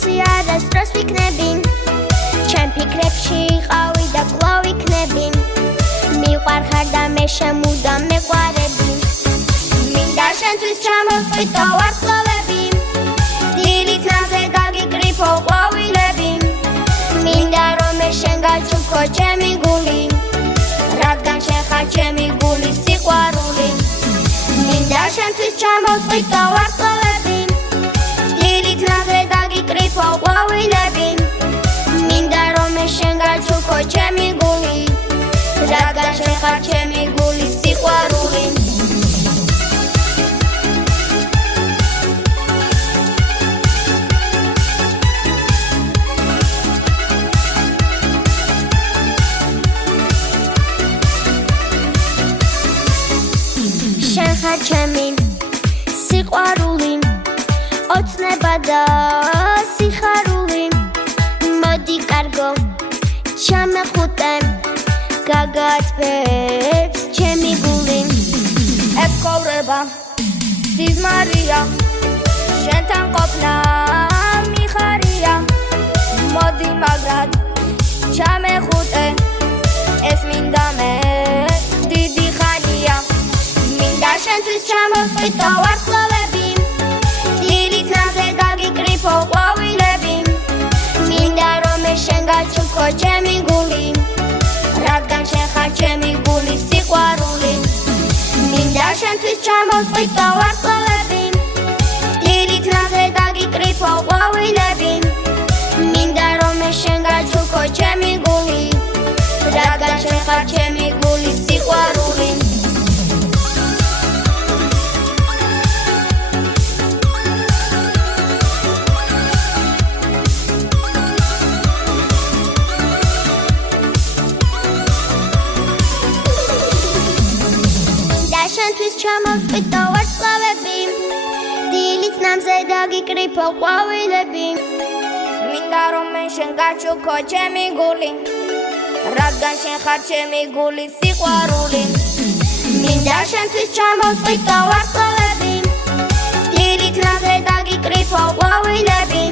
ისი არასდროს ვიქნები ჩემ ფიქრებში იყავი და კვლავ იქნები მიყვარხარ და მე შემუდამ მეყვარები მინდა შენთვის ჩამოვწყვიტო ვარსკვლავები დილით ნავზე გაგიკრიფო ყვავილები მინდა რომ მე შენ გაჩუქო ჩემი გული რადგან შენ ხარ ჩემი გულის სიყვარული მინდა შენთვის ჩამოვწყვიტო ვარსკვლავები დილით ნავზე გაგიკრიფო ყვავილები მინდა რომ მე შენ გაჩუქო ჩემი გული რადგან შენ ხარ ჩემი გულის სიყვარული შენ ხარ ჩემი სიყვარული ოცნება და სიხარული მოდი კარგო ჩამეხუტე გაგატბებს ჩემი გული ეთქოვრება სიზმარია შენთან ყოფნა მიხარია მოდი მაგრად ჩამეხუტე ეს მინდა მე დიდი ხანია მინდა შენთვის ჩამოვწყვიტო ვარსკვლავები დილით ნავზე გაგიკრიფო ყვავილები მინდა რომ მე შენ გაჩუქო ჩემი გული რადგან შენ ხარ ჩემი გულის სიყვარული მინდა შენთვის ჩამოვწყვიტო ვარსკვლავები დილით ნავზე გაგიკრიფო ყვავილები მინდა რომ მე შენ გაჩუქო ჩემი გული რადგან შენ ხარ ჩემი გულის სიყვარული შენთვის ჩამოვწყვიტო ვარსკვლავები დილით ნავზე გაგიკრიფო ყვავილები მინდა რომ მე შენ გაჩუქო ჩემი გული რადგან შენ ხარ ჩემი გულის სიყვარული მინდა შენთვის ჩამოვწყვიტო ვარსკვლავები დილით ნავზე გაგიკრიფო ყვავილები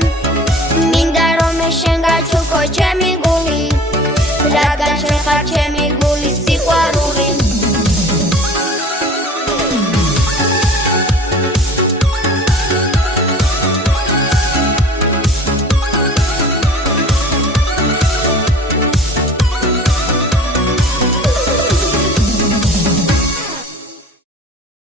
მინდა რომ მე შენ გაჩუქო ჩემი გული რადგან შენ ხარ ჩემი გული